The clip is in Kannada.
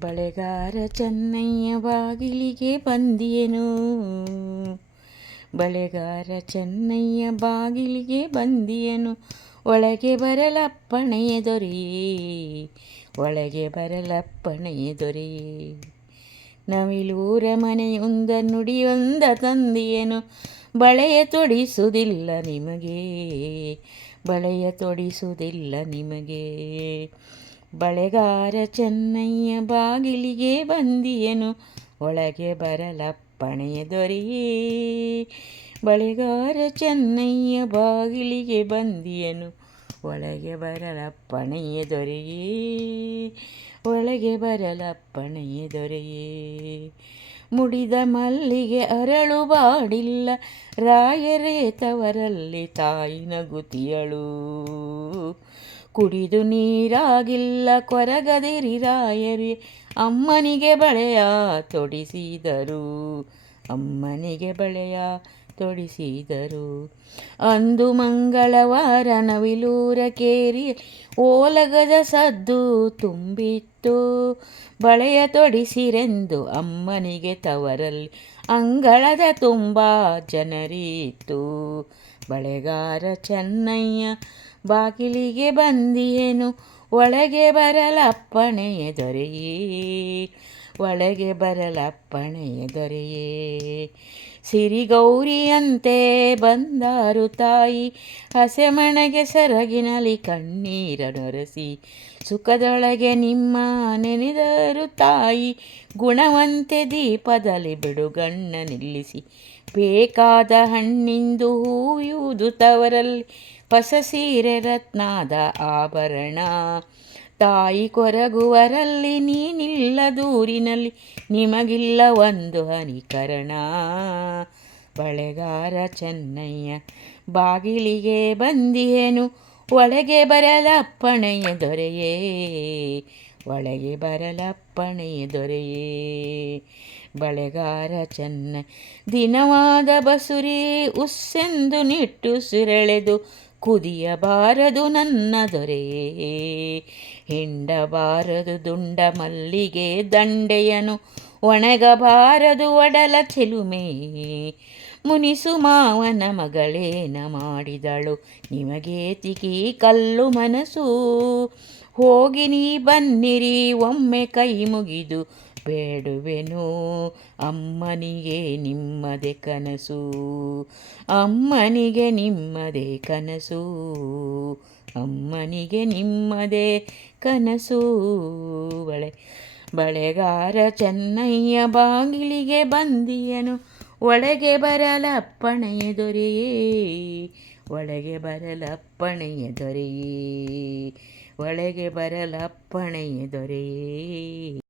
ಬಳೆಗಾರ ಚೆನ್ನಯ್ಯ ಬಾಗಿಲಿಗೆ ಬಂದಿಯೇನು? ಬಳೆಗಾರ ಚೆನ್ನಯ್ಯ ಬಾಗಿಲಿಗೆ ಬಂದಿಯನು? ಒಳಗೆ ಬರಲಪ್ಪಣೆಯ ದೊರೆಯೇ ಒಳಗೆ ಬರಲಪ್ಪಣೆಯ ದೊರೆಯೇ ನವಿಲೂರ ಮನೆಯೊಂದ ನುಡಿಯೊಂದ ತಂದಿಯನು? ಬಳೆಯ ತೊಡಿಸುವುದಿಲ್ಲ ನಿಮಗೆ, ಬಳೆಯ ತೊಡಿಸುವುದಿಲ್ಲ ನಿಮಗೆ. ಬಳೆಗಾರ ಚೆನ್ನಯ್ಯ ಬಾಗಿಲಿಗೆ ಬಂದಿಯನು. ಒಳಗೆ ಬರಲಪ್ಪಣೆಯ ದೊರೆಯೇ. ಬಳೆಗಾರ ಚೆನ್ನಯ್ಯ ಬಾಗಿಲಿಗೆ ಬಂದಿಯನು. ಒಳಗೆ ಬರಲಪ್ಪಣೆಯ ದೊರೆಯೇ. ಒಳಗೆ ಬರಲಪ್ಪಣೆಯ ದೊರೆಯೇ. ಮುಡಿದ ಮಲ್ಲಿಗೆ ಅರಳು ಬಾಡಿಲ್ಲ. ರಾಯರೇ ತವರಲ್ಲಿ ತಾಯಿ ನಗುತಿಯಳು. ಕುಡಿದು ನೀರಾಗಿಲ್ಲ ಕೊರಗದಿರಿ ರಾಯರಿ. ಅಮ್ಮನಿಗೆ ಬಳೆಯ ತೊಡಿಸಿದರು. ಅಮ್ಮನಿಗೆ ಬಳೆಯ ತೊಡಿಸಿದರು. ಅಂದು ಮಂಗಳವಾರ ನವಿಲೂರ ಕೇರಿ ಓಲಗದ ಸದ್ದು ತುಂಬಿತ್ತು. ಬಳೆಯ ತೊಡಿಸಿರೆಂದು ಅಮ್ಮನಿಗೆ ತವರಲ್ಲಿ ಅಂಗಳದ ತುಂಬ ಜನರಿತ್ತು. ಬಳೆಗಾರ ಚೆನ್ನಯ್ಯ ಬಾಗಿಲಿಗೆ ಬಂದಿಯೇನು? ಒಳಗೆ ಬರಲಪ್ಪಣೆಯ ದೊರೆಯೇ ಒಳಗೆ ಬರಲಪ್ಪಣೆಯ ದೊರೆಯೇ ಸಿರಿಗೌರಿಯಂತೆ ಬಂದಾರು ತಾಯಿ, ಹಸೆಮಣೆಗೆ ಸೆರಗಿನಲ್ಲಿ ಕಣ್ಣೀರ ನೊರೆಸಿ. ಸುಖದೊಳಗೆ ನಿಮ್ಮ ನೆನೆದರು ತಾಯಿ, ಗುಣವಂತೆ ದೀಪದಲ್ಲಿ ಬಿಡುಗಣ್ಣ ನಿಲ್ಲಿಸಿ. ಬೇಕಾದ ಹಣ್ಣಿಂದು ಹೂಯುವುದು ತವರಲ್ಲಿ ಹೊಸ ಸೀರೆ ರತ್ನಾದ ಆಭರಣ. ತಾಯಿ ಕೊರಗುವರಲ್ಲಿ ನೀನಿಲ್ಲ ದೂರಿನಲ್ಲಿ ನಿಮಗಿಲ್ಲ ಒಂದು ಹನಿಕರಣ ಬಳೆಗಾರ ಚೆನ್ನಯ್ಯ, ಬಾಗಿಲಿಗೆ ಬಂದಿಯೇನು? ಒಳಗೆ ಬರಲಪ್ಪಣೆಯ ದೊರೆಯೇ? ಒಳಗೆ ಬರಲಪ್ಪಣೆಯ ದೊರೆಯೇ? ಬಳೆಗಾರ ಚೆನ್ನ, ದಿನವಾದ ಬಸುರಿ ಉಸ್ಸೆಂದು ನಿಟ್ಟು ನಿಟ್ಟುಸಿರೆಳೆದು ಕುದಿಯಬಾರದು ನನ್ನ ದೊರೆ. ಹಿಂಡಬಾರದು ದುಂಡ ಮಲ್ಲಿಗೆ ದಂಡೆಯನು, ಒಣಗಬಾರದು ಒಡಲ ಚೆಲುಮೆ. ಮುನಿಸು ಮಾವನ ಮಗಳೇನ ಮಾಡಿದಳು ನಿಮಗೆ ತಿಕಿ ಕಲ್ಲು ಮನಸ್ಸು ಹೋಗಿ ನೀ ಬನ್ನಿರಿ, ಒಮ್ಮೆ ಕೈ ಮುಗಿದು ಬೇಡುವೆನು. ಅಮ್ಮನಿಗೆ ನಿಮ್ಮದೆ ಕನಸು, ಅಮ್ಮನಿಗೆ ನಿಮ್ಮದೇ ಕನಸು, ಅಮ್ಮನಿಗೆ ನಿಮ್ಮದೇ ಕನಸು. ಬಳೆ, ಬಳೆಗಾರ ಚೆನ್ನಯ್ಯ ಬಾಗಿಲಿಗೆ ಬಂದಿಯನು. ಒಳಗೆ ಬರಲಪ್ಪಣೆಯ ದೊರೆಯೇ ಒಳಗೆ ಬರಲಪ್ಪಣೆಯ ದೊರೆಯೇ ಒಳಗೆ ಬರಲಪ್ಪಣೆಯ ದೊರೆಯೇ